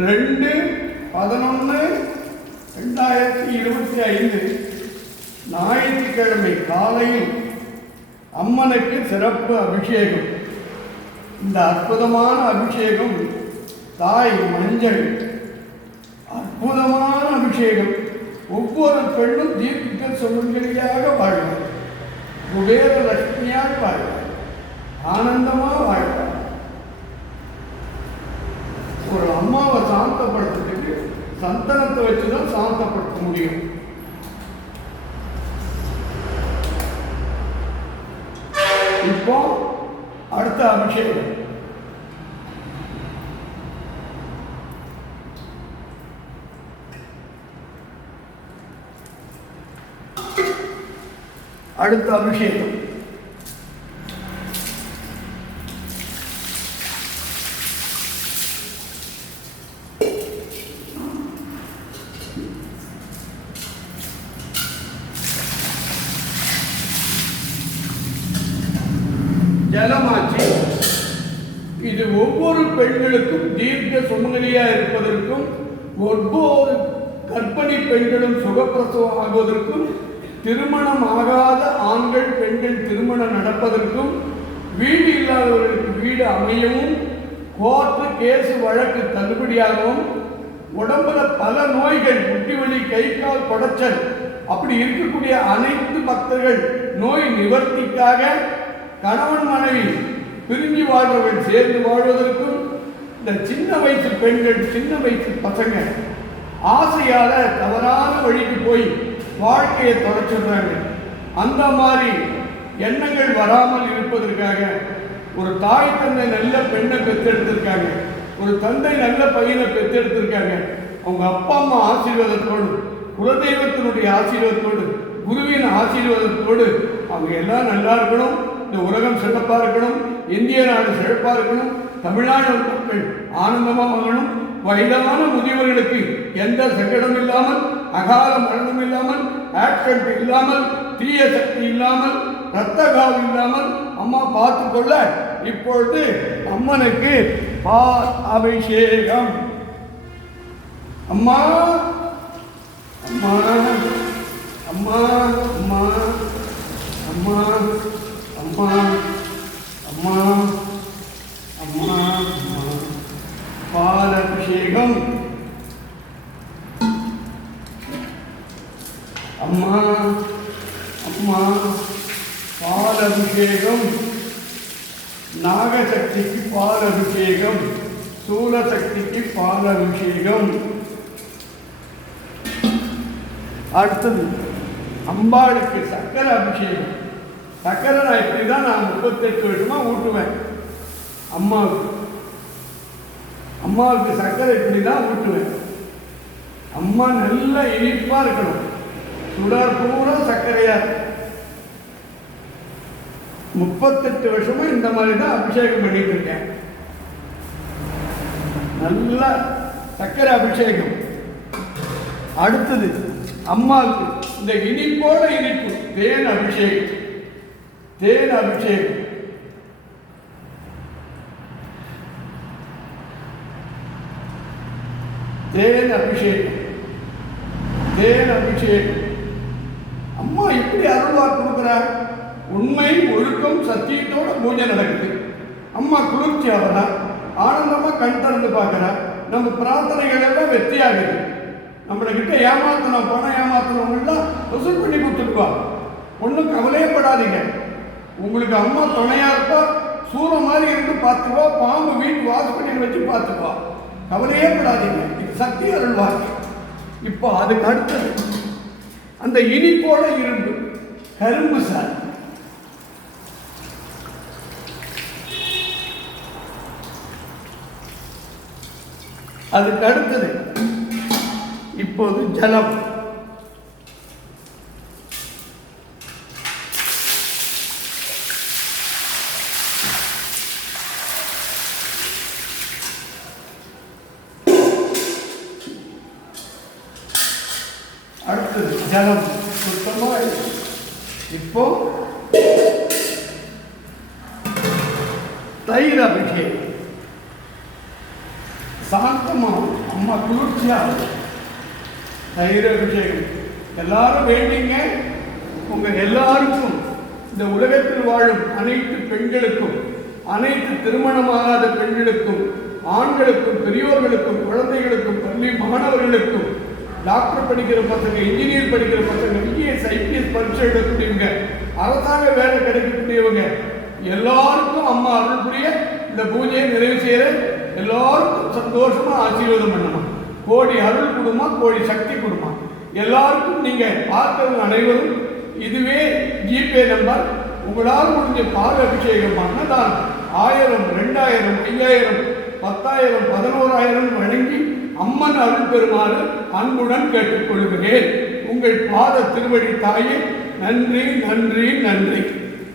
2/11/2025 ஞாயிற்றுக்கிழமை காலையில் அம்மனுக்கு சிறப்பு அபிஷேகம். இந்த அற்புதமான அபிஷேகம் தாய் மஞ்சள் அற்புதமான அபிஷேகம். ஒவ்வொரு பெண்ணும் தீர்க்க சுமங்கலியாக வாழ்வார், குபேர லட்சுமியாக வாழ்வார், ஆனந்தமாக வாழ்வார். ஒரு அம்மாவை சாந்தப்படுத்துறதுக்கு சந்தனத்தை வச்சுதான் சாந்தப்படுத்த முடியும். இப்போ அடுத்த அபிஷேகம். அடுத்த அபிஷேகம் ஜலமாட்சி. இது ஒவ்வொரு பெண்களுக்கும் தீர்க்க சுமங்கலியா இருப்பதற்கும், ஒவ்வொரு கர்ப்பிணி பெண்களும் சுகப்பிரசவம் ஆகுவதற்கும், திருமணம் ஆகாத ஆண்கள் பெண்கள் திருமணம் நடப்பதற்கும், வீடு இல்லாதவர்களுக்கு வீடு அமையவும், கோர்ட்டு கேசு வழக்கு தள்ளுபடியாகவும், உடம்புல பல நோய்கள் முட்டிவலி கை கால் குடைச்சல் அப்படி இருக்கக்கூடிய அனைத்து பக்தர்கள் நோய் நிவர்த்திக்காக, கணவன் மனைவி பிரிஞ்சு வாழ்றவர்கள் சேர்ந்து வாழ்வதற்கும், இந்த சின்ன வயசு பெண்கள் சின்ன வயசு பசங்க ஆசையால தவறான வழிக்கு போய் வாழ்க்கையை தொலைச்சிடுறாங்க. அந்த மாதிரி எண்ணங்கள் வராமல் இருப்பதற்காக ஒரு தாய் தந்தை நல்ல பெண்ணை பெற்றெடுத்திருக்காங்க, ஒரு தந்தை நல்ல பையனை பெற்றெடுத்திருக்காங்க. அவங்க அப்பா அம்மா ஆசீர்வாதத்தோடு, குலதெய்வத்தினுடைய ஆசீர்வாதத்தோடு, குருவின் ஆசீர்வாதத்தோடு அவங்க எல்லாம் நல்லா இருக்கணும். இந்த உலகம் சிறப்பாக இருக்கணும், இந்திய நாடு சிறப்பாக இருக்கணும், தமிழ்நாடு மக்கள் ஆனந்தமாக வாழணும். வயதான முதியவர்களுக்கு எந்த சங்கடம் இல்லாமல், அகால மரணம் இல்லாமல், ஆக்சிடென்ட் இல்லாமல், தீய சக்தி இல்லாமல், ரத்த காவு இல்லாமல் அம்மா பார்த்துக்கொள்ள இப்பொழுது அம்மனுக்கு பால் அபிஷேகம். அம்மா அம்மா அம்மா அம்மா அம்மா அம்மா அம்மா அம்மா பால் அபிஷேகம். அம்மா அம்மா பால் அபிஷேகம். நாகசக்திக்கு பால் அபிஷேகம், சூலசக்திக்கு பால் அபிஷேகம். அடுத்தது அம்பாளுக்கு சக்கரை அபிஷேகம். சக்கரை நான் இப்படி தான் நான் 38 வருஷமா ஊட்டுவேன் அம்மாவுக்கு. அம்மாவுக்கு சக்கரை இப்படி தான் ஊட்டுவேன். அம்மா நல்லா இனிப்பா இருக்கணும், சுடர் பூரா சர்க்கரையா. 38 வருஷமா இந்த மாதிரி தான் அபிஷேகம் பண்ணிட்டு இருக்கேன். நல்ல சர்க்கரை அபிஷேகம். அடுத்தது அம்மாவுக்கு இந்த இனிப்போட இனிப்பு தேன் அபிஷேகம். தேன் அபிஷேகம். தேன் அபிஷேகம். தேன் அபிஷேகம். அம்மா எப்படி அருள்வாக்கு கொடுக்குறார்? உண்மை ஒழுக்கம் சத்தியத்தோட பூஜை நடக்குது. அம்மா குளிர்ச்சி ஆகிறா, ஆனந்தமா கண் திறந்து பார்க்கிறா. நம்ம பிரார்த்தனைகள் எல்லாம் வெற்றியாகுது. நம்மகிட்ட ஏமாத்தணும், பணம் ஏமாத்தணும்லாம் வசூல் பண்ணி கொடுத்துருப்பா. ஒன்றும் கவலையப்படாதீங்க. உங்களுக்கு அம்மா துணையா இருப்பா. சூற மாதிரி இருந்து பார்த்துப்பா, பாம்பு வீட்டு வாசப்படியில் வச்சு பார்த்துப்பா. கவலையே படாதீங்க. இது சக்தி அருள்வாக்கு. இப்போ அதுக்கு அடுத்தது அந்த இனிப்போட இரும்பு கரும்பு சார். அதுக்கு அடுத்தது இப்போது ஜலம். அடுத்தது ஜலம் சுத்தமாக. இப்போ தயிர் அபிஷேகம். சாந்தமாக மன குளிர்ச்சியாக தயிர் அபிஷேகம் எல்லாரும் வேண்டிங்க. உங்கள் எல்லாருக்கும், இந்த உலகத்தில் வாழும் அனைத்து பெண்களுக்கும், அனைத்து திருமணமாகாத பெண்களுக்கும், ஆண்களுக்கும், பெரியோர்களுக்கும், குழந்தைகளுக்கும், பள்ளி மாணவர்களுக்கும், டாக்டர் படிக்கிற பசங்க, இன்ஜினியர் படிக்கிற பசங்க, ஐஏஎஸ் ஐபிஎஸ் பரீட்சை எழுதக்கூடியவங்க, அரசாங்க வேலை கிடைக்கக்கூடியவங்க எல்லாருக்கும் அம்மா அருள் புரிய இந்த பூஜையை நிறைவு செய்கிற எல்லாருக்கும் சந்தோஷமா ஆசீர்வாதம் பண்ணணும். கோடி அருள் கொடுமா, கோடி சக்தி கொடுமா. எல்லாருக்கும் நீங்கள் பார்த்தவங்க அனைவரும் இதுவே ஜிபே நம்பர். உங்களால் முடிஞ்ச பால் அபிஷேகம் அன்னதான் 1000, 2000, 5000, 10,000, 11,000 வழங்கி அம்மன் அருள் பெறுமாறு அன்புடன் கேட்டுக்கொள்கிறேன். உங்கள் பாத திருவடி தாயே, நன்றி நன்றி நன்றி.